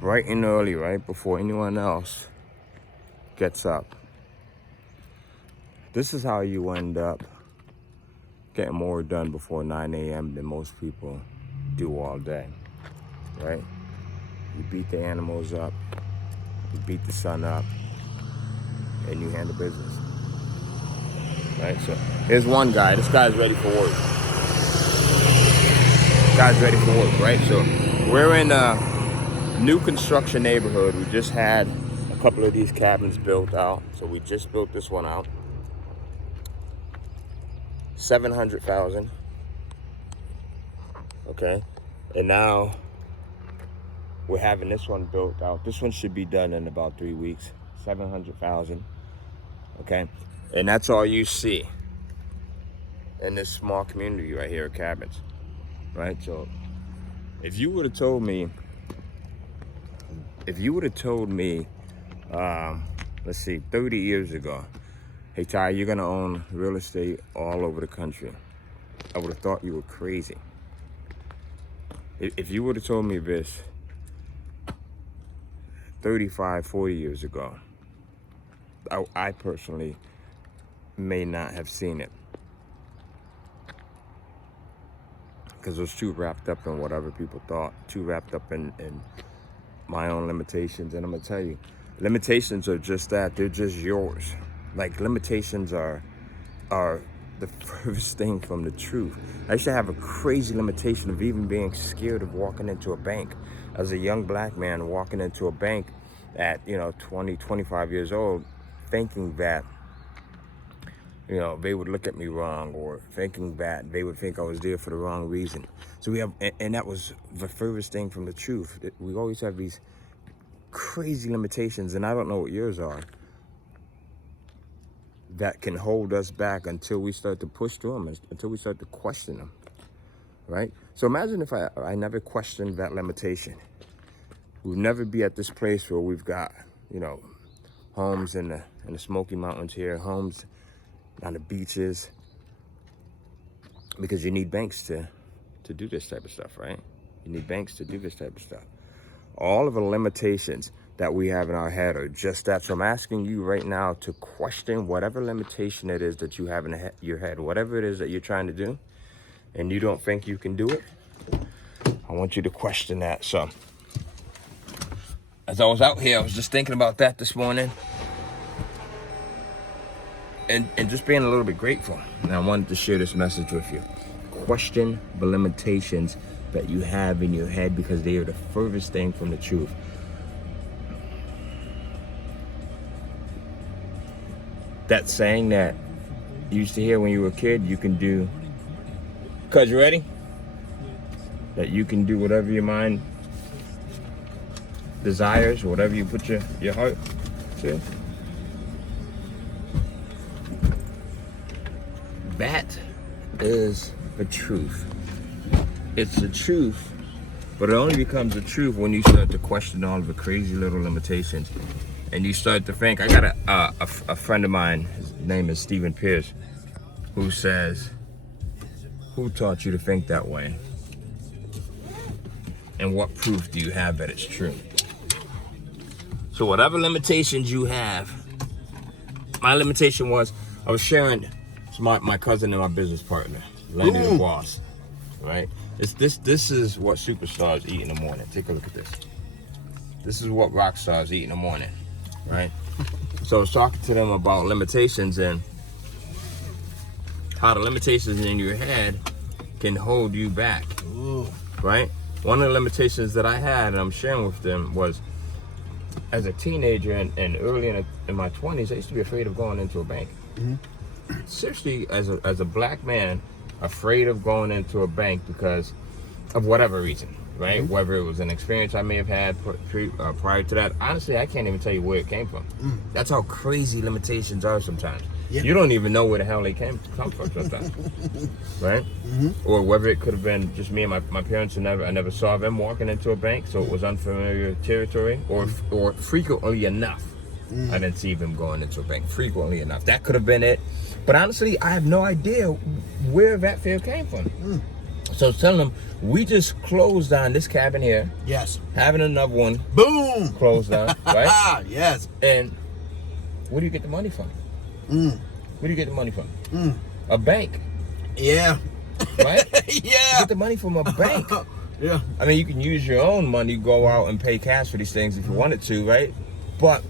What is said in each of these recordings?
bright and early, right before anyone else gets up. This is how you end up getting more done before 9 a.m. than most people do all day, right? You beat the animals up, you beat the sun up, and you handle business, right? So here's one guy. This guy's ready for work. Guy's ready for work, right? So we're in a new construction neighborhood. We just had a couple of these cabins built out. So we just built this one out. 700,000. Okay. And now we're having this one built out. This one should be done in about 3 weeks. 700,000. Okay. And that's all you see in this small community right here, cabins. Right? So if you would have told me, let's see, 30 years ago, hey Ty, you're gonna own real estate all over the country, I would have thought you were crazy. If you would have told me this 35, 40 years ago, I personally may not have seen it. Because I was too wrapped up in what other people thought, too wrapped up in my own limitations. And I'm gonna tell you, limitations are just that, they're just yours. Like, limitations are the furthest thing from the truth. I used to have a crazy limitation of even being scared of walking into a bank. As a young black man walking into a bank at, 20, 25 years old, thinking that, they would look at me wrong, or thinking that they would think I was there for the wrong reason. So and that was the furthest thing from the truth. We always have these crazy limitations, and I don't know what yours are, that can hold us back until we start to push through them, until we start to question them, right? So imagine if I never questioned that limitation. We'd never be at this place where we've got, homes in the Smoky Mountains here, homes on the beaches, because you need banks to do this type of stuff, right? You need banks to do this type of stuff. All of the limitations that we have in our head are just that. So I'm asking you right now to question whatever limitation it is that you have in your head, whatever it is that you're trying to do, and you don't think you can do it. I want you to question that. So as I was out here, I was just thinking about that this morning. And just being a little bit grateful. And I wanted to share this message with you. Question the limitations that you have in your head, because they are the furthest thing from the truth. That saying that you used to hear when you were a kid, you can do, cuz you ready? That you can do whatever your mind desires, or whatever you put your heart to. That is the truth. It's the truth, but it only becomes the truth when you start to question all of the crazy little limitations, and you start to think. I got a friend of mine, his name is Stephen Pierce, who says, who taught you to think that way? And what proof do you have that it's true? So whatever limitations you have, my limitation was, I was sharing my cousin and my business partner, Landy the Boss, right? This is what superstars eat in the morning. Take a look at this. This is what rock stars eat in the morning, right? So I was talking to them about limitations and how the limitations in your head can hold you back, right? One of the limitations that I had, and I'm sharing with them, was as a teenager and early in my 20s, I used to be afraid of going into a bank. Seriously, as a black man, afraid of going into a bank because of whatever reason, right? Whether it was an experience I may have had prior to that. Honestly, I can't even tell you where it came from. That's how crazy limitations are sometimes. Yep. You don't even know where the hell they come from sometimes, right? Or whether it could have been just me and my parents, I never saw them walking into a bank, so it was unfamiliar territory, or frequently enough, I didn't see them going into a bank frequently enough. That could have been it. But honestly, I have no idea where that fear came from. So tell them we just closed on this cabin here. Yes. Having another one. Boom. Closed on, right? Yes. And where do you get the money from? Where do you get the money from? A bank. Yeah. Right? Yeah. You get the money from a bank. Yeah. I mean, you can use your own money, go out and pay cash for these things if you wanted to, right? But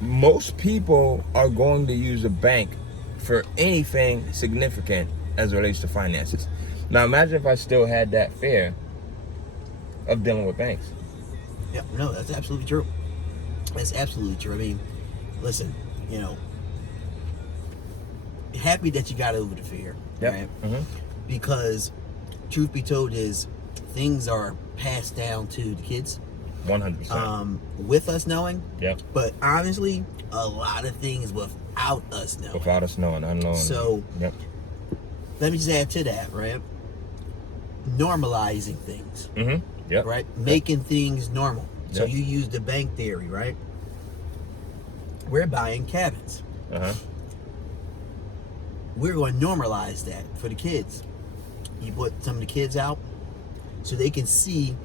most people are going to use a bank for anything significant as it relates to finances. Now, imagine if I still had that fear of dealing with banks. Yeah, no, that's absolutely true. That's absolutely true. I mean, listen, happy that you got over the fear, right? Because, truth be told, is things are passed down to the kids. 100%. With us knowing. Yep. But honestly, a lot of things without us knowing. Without us knowing, unknowing. So, yep. Let me just add to that, right? Normalizing things. Yep. Right? Making things normal. So Yep. you use the bank theory, right? We're buying cabins. We're going to normalize that for the kids. You put some of the kids out so they can see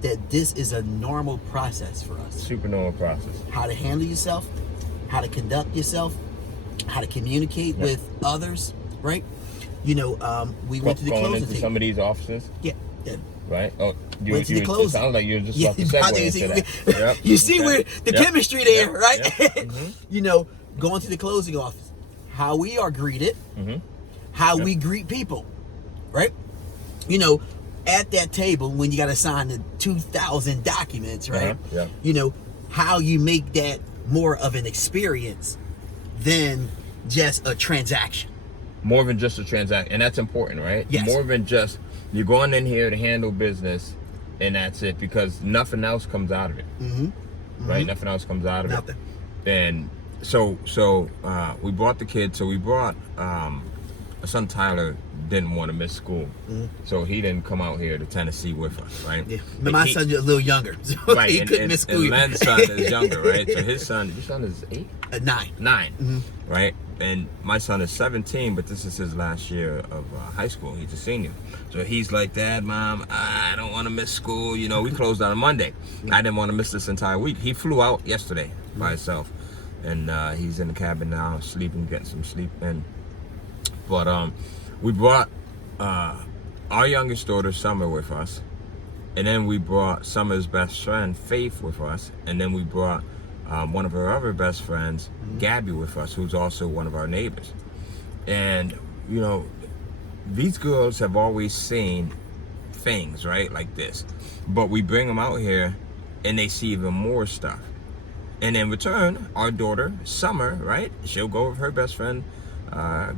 that this is a normal process for us. Super normal process. How to handle yourself, how to conduct yourself, how to communicate with others, right? We went to the Going closing into table. some of these offices. Yeah. Right? Oh, Went to the it closing. sounds like you're just about to segue into that. Yep. You see where the chemistry there, Yep. right? Yep. Going to the closing office, how we are greeted, how we greet people, right? At that table when you got to sign the 2,000 documents, right? How you make that more of an experience than just a transaction. More than just a transaction, and that's important, right? Yes. More than just you're going in here to handle business, and that's it, because nothing else comes out of it, right? Nothing else comes out of Nothing. it. And so we brought the kids. So we brought our son Tyler didn't want to miss school, so he didn't come out here to Tennessee with us, right? Yeah, but my son's a little younger, so right? he couldn't miss school. And Len's son is younger, right? So your son is 8, 9, 9, right? And my son is 17, but this is his last year of high school. He's a senior. So he's like, Dad, Mom, I don't want to miss school. We closed on a Monday. I didn't want to miss this entire week. He flew out yesterday by himself. And he's in the cabin now, sleeping, getting some sleep in. But we brought our youngest daughter, Summer, with us. And then we brought Summer's best friend, Faith, with us. And then we brought one of her other best friends, Gabby, with us, who's also one of our neighbors. And these girls have always seen things, right, like this, but we bring them out here and they see even more stuff. And in return, our daughter Summer, right, she'll go with her best friend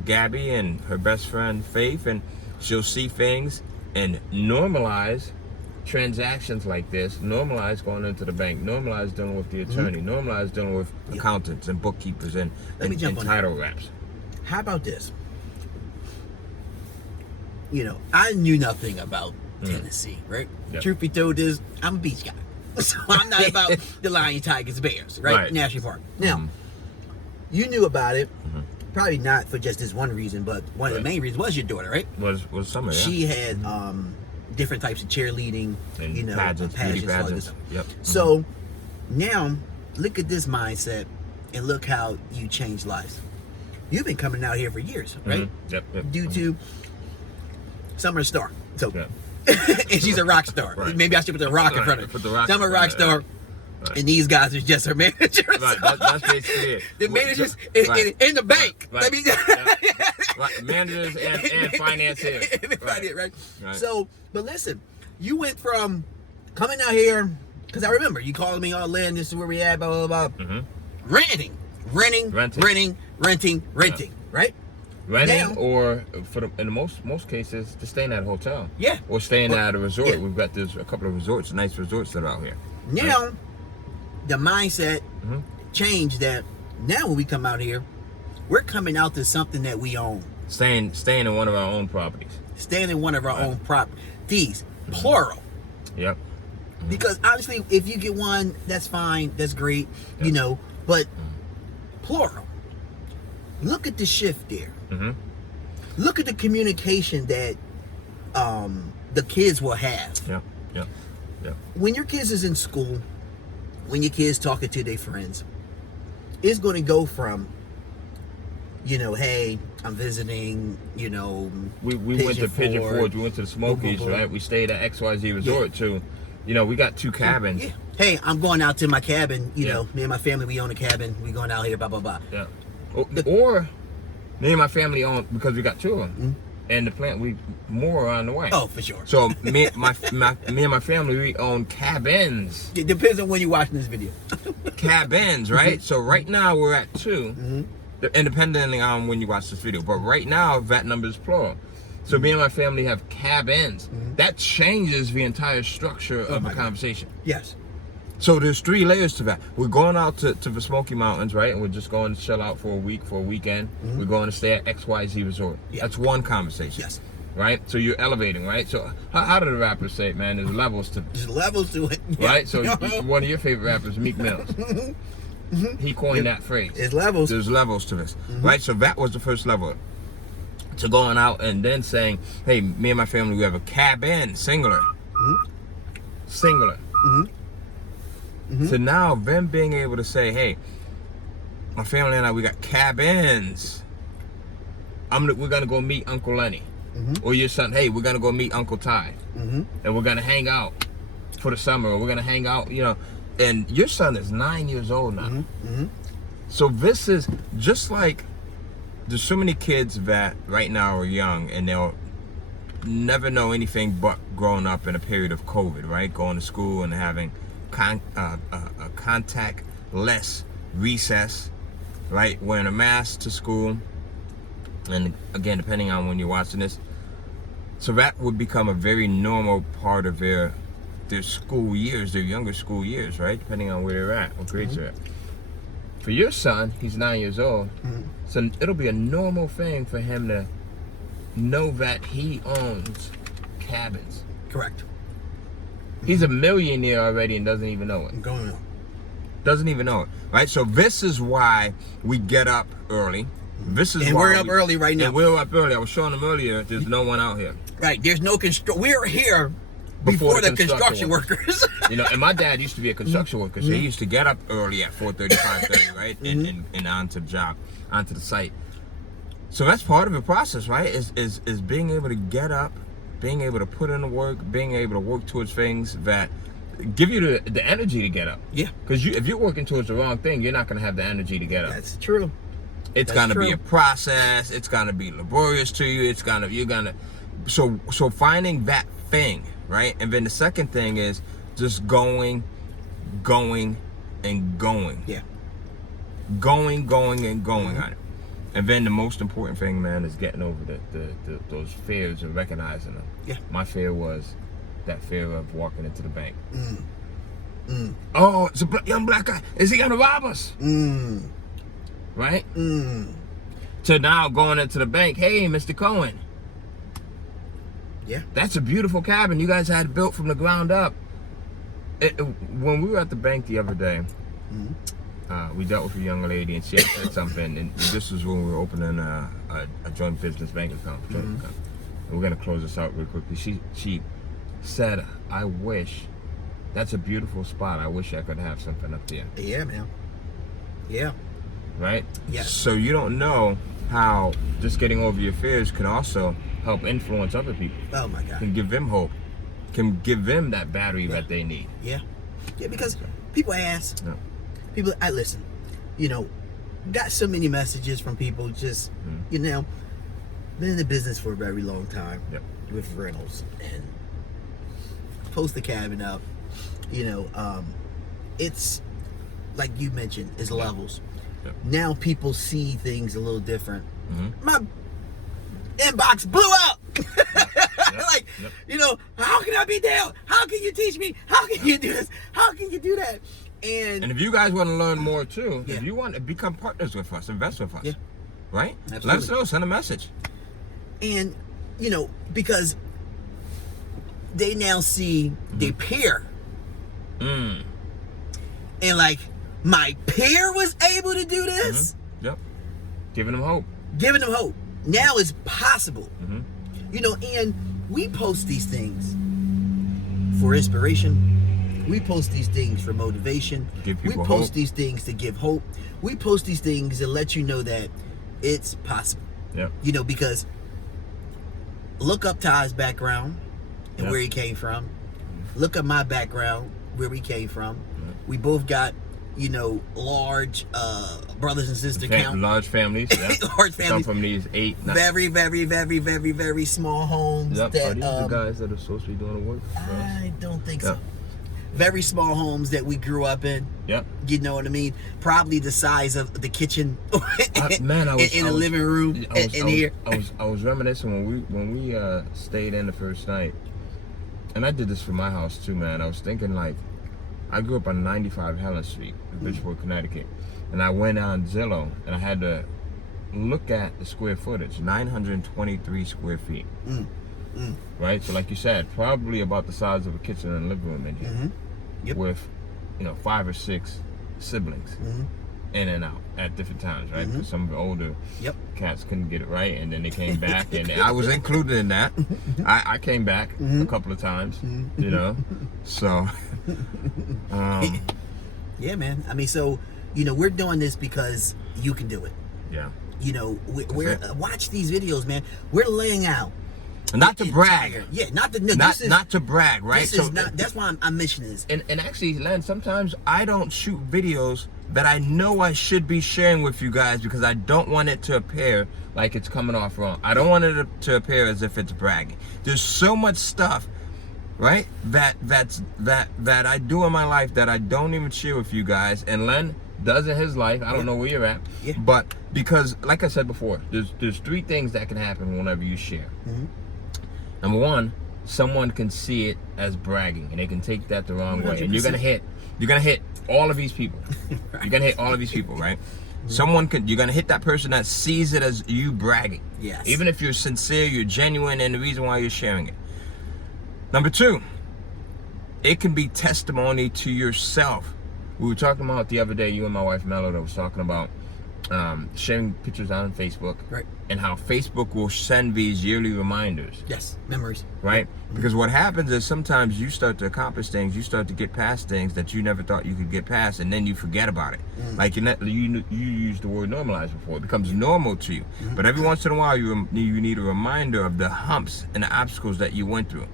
Gabby and her best friend Faith, and she'll see things and normalize transactions like this, normalize going into the bank, normalize dealing with the attorney, normalize dealing with accountants and bookkeepers and title reps. How about this? I knew nothing about Tennessee, right? Yep. Truth be told is, I'm a beach guy. So I'm not about the Lions, Tigers, Bears, right? National Park. Now, you knew about it, probably not for just this one reason, but one of the main reasons was your daughter, right? Was Summer, yeah. She had different types of cheerleading, and pageants, beauty pageants. Yep. So now, look at this mindset and look how you changed lives. You've been coming out here for years, right? Yep. Due to Summer Star. So, Yep. and she's a rock star. Right. Maybe I should put the rock in front of her. Summer rock star. Right. And these guys are just her managers. Right, that's basically it. The managers in the bank. Right. Right. Managers and financiers. Right. So, but listen, you went from coming out here, because I remember you calling me, Lynn, this is where we at, blah, blah, blah. Renting, right? Renting, now, or in most cases, to staying at a hotel. Yeah. Or staying at a resort. Yeah. We've got a couple of resorts, nice resorts that are out here. Now, the mindset changed that now when we come out here, we're coming out to something that we own. Staying in one of our own properties. Staying in one of our own properties. Plural. Yep. Because honestly, if you get one, that's fine, that's great, but plural. Look at the shift there. Look at the communication that the kids will have. Yeah. Yeah. Yeah. When your kids is in school, when your kids talking to their friends, it's going to go from, hey, I'm visiting, We went to Pigeon Forge, we went to the Smokies, right? We stayed at XYZ Resort too. We got 2 cabins. Yeah. Hey, I'm going out to my cabin, me and my family, we own a cabin, we going out here, blah, blah, blah. Yeah. Or me and my family own, because we got 2 of them. Mm-hmm. And the plant, we more on the way. Oh, for sure. So me and my family, we own cabins. It depends on when you're watching this video. Cabins, right? Mm-hmm. So right now we're at 2, mm-hmm. independently on when you watch this video. But right now that number is plural. So me and my family have cabins. Mm-hmm. That changes the entire structure of the conversation. Yes. So there's 3 layers to that. We're going out to the Smoky Mountains, right? And we're just going to chill out for a weekend. Mm-hmm. We're going to stay at XYZ Resort. Yeah. That's one conversation. Yes. Right? So you're elevating, right? So how do the rappers say it, man? There's levels to it. There's levels to it. Right? So one of your favorite rappers, Meek Mill. Mm-hmm. He coined that phrase. There's levels. There's levels to this. Mm-hmm. Right? So that was the first level. To going out and then saying, hey, me and my family, we have a cabin, singular. Mm-hmm. Singular. Mm-hmm. Mm-hmm. So now them being able to say, hey, my family and I, we got cabins. We're gonna go meet Uncle Lenny. Mm-hmm. Or your son, hey, we're gonna go meet Uncle Ty. Mm-hmm. And we're gonna hang out for the summer, or we're gonna hang out, and your son is 9 years old now. Mm-hmm. Mm-hmm. So this is just like, there's so many kids that right now are young and they'll never know anything but growing up in a period of COVID, right? Going to school and having contact-less recess, right? Wearing a mask to school. And again, depending on when you're watching this. So that would become a very normal part of their school years, their younger school years, right? Depending on where they're at, what grades they're at. For your son, he's 9 years old. Mm-hmm. So it'll be a normal thing for him to know that he owns cabins. Correct. He's a millionaire already and doesn't even know it. Going on. Doesn't even know it, right? So this is why we get up early. This is and why we're up early right now. And we're up early. I was showing them earlier. There's no one out here. Right. There's no we're here before the construction workers. And my dad used to be a construction worker, so he used to get up early at 4:30, 5:30, right, and onto the job, onto the site. So that's part of the process, right? Is being able to get up, being able to put in the work, being able to work towards things that give you the energy to get up. Yeah. Because if you're working towards the wrong thing, you're not going to have the energy to get up. That's true. It's going to be a process. It's going to be laborious to you. So finding that thing, right? And then the second thing is just going, and going. Yeah. Going, and going on it. And then the most important thing, man, is getting over those fears and recognizing them. Yeah. My fear was that fear of walking into the bank. Oh, it's a young black guy. Is he going to rob us? Right? To now going into the bank, hey, Mr. Cohen. Yeah. That's a beautiful cabin you guys had built from the ground up. When we were at the bank the other day, we dealt with a young lady and she had said something, and this was when we were opening a joint business bank account. And we're going to close this out real quickly. She said, I wish, that's a beautiful spot. I wish I could have something up there. Yeah, man. Yeah. Right? Yes. So you don't know how just getting over your fears can also help influence other people. Oh my God. Can give them hope. Can give them that battery that they need. Yeah. Yeah, because people ask. Yeah. People, I listen. Got so many messages from people just, been in the business for a very long time with rentals and post the cabin up. It's like you mentioned, it's levels. Yep. Now people see things a little different. My inbox blew up. How can I be down? How can you teach me? How can you do this? How can you do that? And if you guys want to learn more too, if you want to become partners with us, invest with us, right? Absolutely. Let us know. Send a message. And because they now see their peer, and like my peer was able to do this. Yep. Giving them hope. Now it's possible. And we post these things for inspiration. We post these things for motivation. Give people we post hope. these things to give hope. We post these things to let you know that it's possible. Yeah. You know, because look up Ty's background and Yep. where he came from. Look up my background, where we came from. Yep. We both got, you know, large brothers and sisters count. Large families. Yeah. Large Come families. from these 8, 9. Very, very, very, very, very small homes. Yep. That Are these the guys that are supposed to be doing the work for us? I don't think Yep. so. Very small homes that we grew up in. Yep. You know what I mean? Probably the size of the kitchen Man, I was in the living room in here. I was reminiscing when we stayed in the first night, and I did this for my house too, man. I was thinking like, I grew up on 95 Helen Street in Bridgeport, Connecticut, and I went on Zillow and I had to look at the square footage, 923 square feet. Right, so like you said, probably about the size of a kitchen and living room in here, Yep. with, you know, 5 or 6 siblings in and out at different times, right? Because some of the older Yep. cats couldn't get it right, and then they came back, and I was included in that. I came back a couple of times, you know, so Yeah, man. I mean, so, you know, we're doing this because you can do it. yeah. You know, we're it. watch these videos, man. We're laying out. Not to the brag, entire- Yeah, not to. No, not this is, not to brag, right? This is not. That's why I'm mentioning this. And actually, Len, sometimes I don't shoot videos that I know I should be sharing with you guys because I don't want it to appear like it's coming off wrong. I don't want it to appear as if it's bragging. There's so much stuff, right, that I do in my life that I don't even share with you guys. And Len does in his life. I don't know where you're at, Yeah. but because, like I said before, there's 3 things that can happen whenever you share. Number 1, someone can see it as bragging, and they can take that the wrong way, and you're gonna hit all of these people. You're gonna hit all of these people, right? You're gonna hit that person that sees it as you bragging. Yes. Even if you're sincere, you're genuine, and the reason why you're sharing it. Number 2, it can be testimony to yourself. We were talking about the other day, you and my wife Melody was talking about sharing pictures on Facebook, Right. and how Facebook will send these yearly reminders, Yes, memories. right? Because what happens is sometimes you start to accomplish things, you start to get past things that you never thought you could get past, and then you forget about it. Like you used the word normalize before. It becomes normal to you. But every once in a while, you need a reminder of the humps and the obstacles that you went through.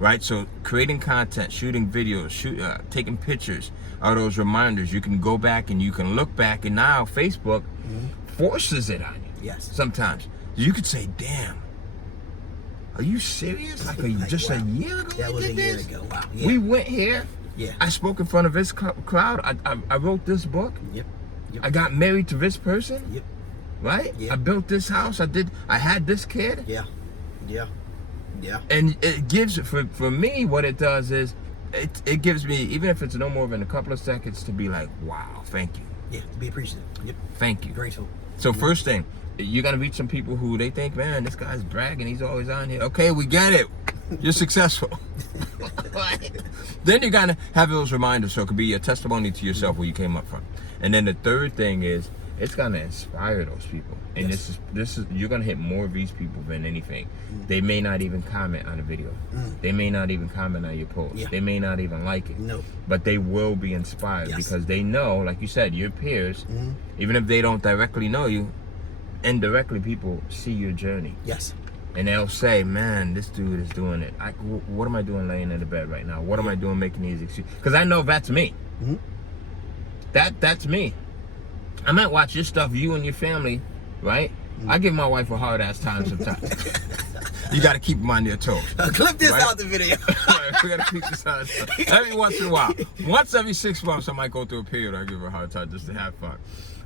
Right, so creating content, shooting videos, taking pictures are those reminders. You can go back and you can look back, and now Facebook forces it on you. Yes. Sometimes you could say, "Damn, are you serious? Like just wow. a year ago, That I was did a year this? ago. Wow. Yeah. We went here. Yeah. I spoke in front of this crowd. I wrote this book. Yep. I got married to this person. Yep. Right. Yeah. I built this house. I had this kid. Yeah. Yeah. Yeah. And it gives, for me, what it does is it gives me, even if it's no more than a couple of seconds, to be like, wow, thank you, Yeah. Be appreciative. Yep. thank you. Grateful. So first thing, you're gonna meet some people who they think, man, this guy's bragging, he's always on here. Okay, we get it, you're successful. Then you're gonna have those reminders, so it could be a testimony to yourself where you came up from. And then the third thing is, it's gonna inspire those people. And Yes. this is you're gonna hit more of these people than anything. They may not even comment on a video. They may not even comment on your post. Yeah. They may not even like it. No. But they will be inspired Yes. because they know, like you said, your peers, even if they don't directly know you, indirectly people see your journey. Yes. And they'll say, man, this dude is doing it. What am I doing laying in the bed right now? What am I doing making these excuses? Because I know that's me. That's me. I might watch your stuff, you and your family, right? I give my wife a hard ass time sometimes. You got to keep them on their toes. Clip this Right? out the video. We got to keep this on. Every once in a while. Once every 6 months, I might go through a period I give her a hard time just to have fun,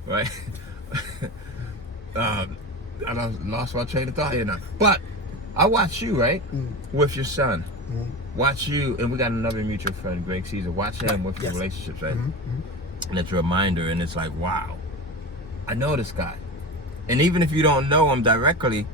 right? I lost my train of thought here now. But I watch you, right? With your son. Watch you, and we got another mutual friend, Greg Caesar. Watch him with your relationships, right? And it's a reminder, and it's like, wow, I know this guy. And even if you don't know him directly,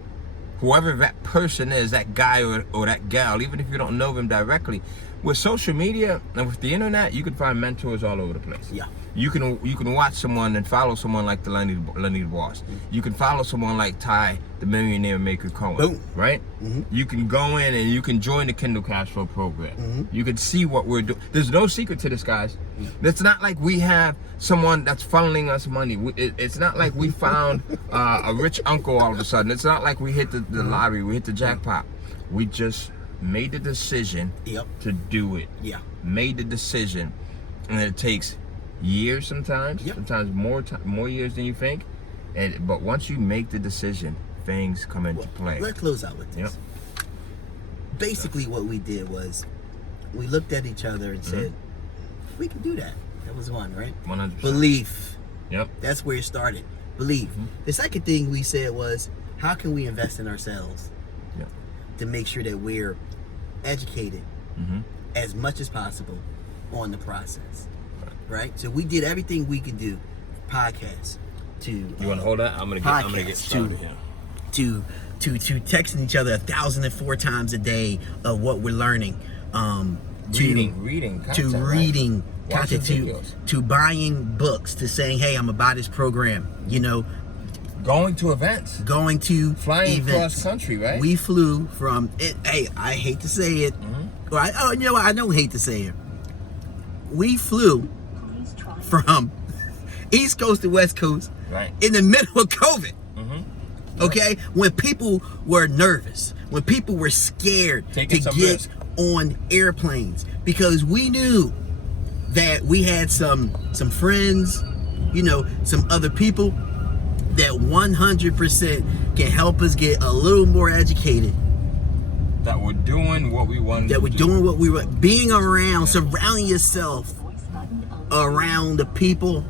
whoever that person is, that guy or that gal, even if you don't know them directly, with social media and with the internet, you can find mentors all over the place. Yeah. You can watch someone and follow someone like the Lenny Boss. You can follow someone like Ty, the Millionaire Maker Cohen. Boom. Right? You can go in and you can join the Kindle Cash Flow program. You can see what we're doing. There's no secret to this, guys. It's not like we have someone that's funneling us money. It's not like we found a rich uncle all of a sudden. It's not like we hit the lottery, we hit the jackpot. We just made the decision to do it. Yeah. Made the decision, and it takes years sometimes. Sometimes more years than you think. But once you make the decision, things come into play. Let's close out with this. Basically, what we did was we looked at each other and said, "We can do that." That was one, right? 100%. Belief. Yep. That's where it started. Belief. The second thing we said was, how can we invest in ourselves to make sure that we're educated as much as possible on the process, right? So we did everything we could do. Podcasts to you want to hold that? I'm gonna get started here. To texting each other 1,004 times a day of what we're learning. Reading content, to buying books, to saying, hey, I'm gonna buy this program. You know, going to events, flying events. Cross country, right? We flew from it. Hey, I hate to say it. You know what? I don't hate to say it. We flew from East Coast to West Coast in the middle of COVID. Okay, when people were nervous, when people were scared to get on airplanes, because we knew that we had some friends, you know, some other people that 100% can help us get a little more educated. That we're doing what we want. That we're doing what we were being around, surrounding yourself around the people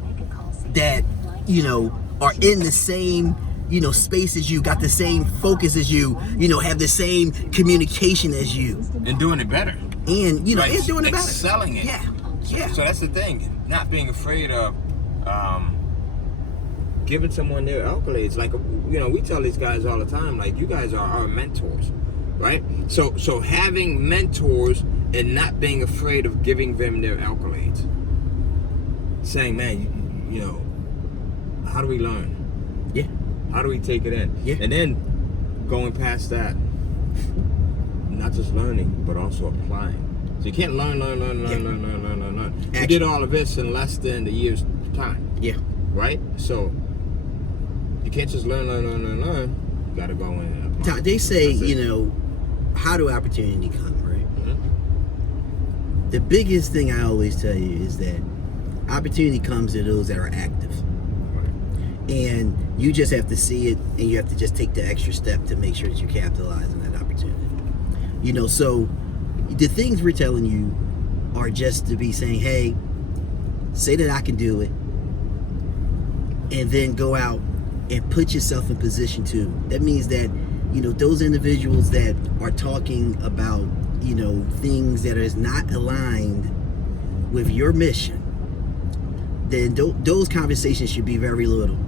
that, you know, are in the same, you know, space as you, got the same focus as you, you know, have the same communication as you, and doing it better. And you know, it's doing it better, excelling it. Yeah. So that's the thing. Not being afraid of giving someone their accolades. Like, you know, we tell these guys all the time, like, you guys are our mentors, right? So having mentors and not being afraid of giving them their accolades. Saying, man, you know, how do we learn? Yeah. How do we take it in? Yeah. And then going past that, not just learning, but also applying. So you can't learn. We did all of this in less than a year's time. Yeah. Right? So you can't just learn. You gotta go in and apply. They say, you know, how do opportunity come, right? The biggest thing I always tell you is that opportunity comes to those that are active. And you just have to see it, and you have to just take the extra step to make sure that you capitalize on that opportunity. You know, so the things we're telling you are just to be saying, hey, say that I can do it, and then go out and put yourself in position to. That means that, you know, those individuals that are talking about, you know, things that is not aligned with your mission, then those conversations should be very little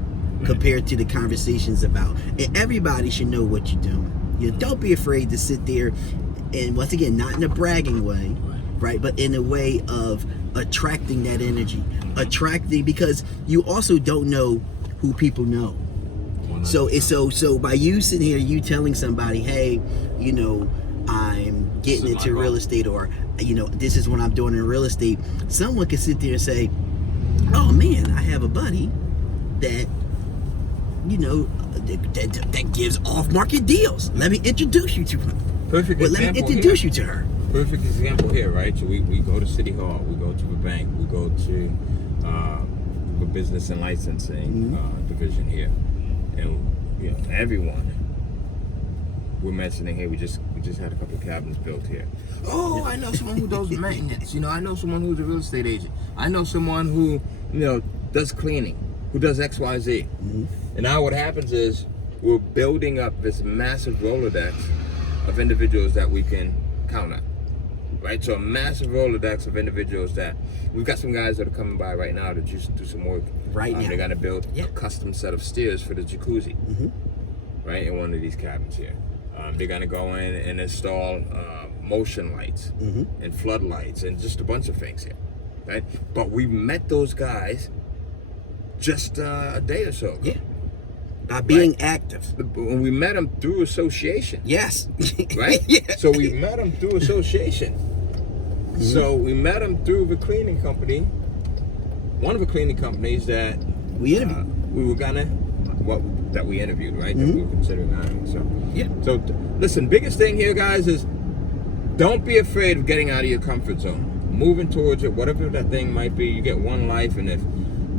compared to the conversations about, and everybody should know what you're doing. You know, don't be afraid to sit there, and once again, not in a bragging way, right, but in a way of attracting that energy, because you also don't know who people know. So by you sitting here, you telling somebody, hey, you know, I'm getting into real estate, or, you know, this is what I'm doing in real estate, someone can sit there and say, oh man, I have a buddy that, you know, that gives off-market deals. Let me introduce you to her. Perfect example. Let me introduce you to her. Perfect example here, right? So we go to City Hall, we go to the bank, we go to the business and licensing division here, and you know, everyone. We're mentioning, hey, we just had a couple of cabins built here. Oh, I know someone who does maintenance. You know, I know someone who's a real estate agent. I know someone who, you know, does cleaning, who does X, Y, Z. And now what happens is we're building up this massive Rolodex of individuals that we can count on, right? So a massive Rolodex of individuals that we've got some guys that are coming by right now to just do some work. Right now. They're gonna build a custom set of stairs for the jacuzzi, right, in one of these cabins here. They're gonna go in and install motion lights Mm-hmm. and floodlights and just a bunch of things here, right? But we met those guys just a day or so ago. Yeah. By being active. When we met them through association, Yes. right? Yeah. So we met them through association. So we met them through the cleaning company, one of the cleaning companies that We interviewed. we were gonna, that we interviewed, right? That we were considering hiring. So Yeah. So listen, biggest thing here, guys, is don't be afraid of getting out of your comfort zone. Moving towards it, whatever that thing might be. You get one life, and if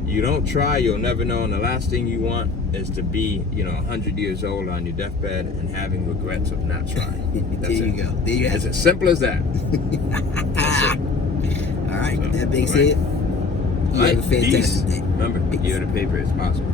you don't try, you'll never know. And the last thing you want is to be, 100 years old on your deathbed and having regrets of not trying. There you go. There you have It's it. as simple as that. That's it. All right. So, That being all right. said, you All right, have a fantastic peace. day. Remember, the year of the paper is possible.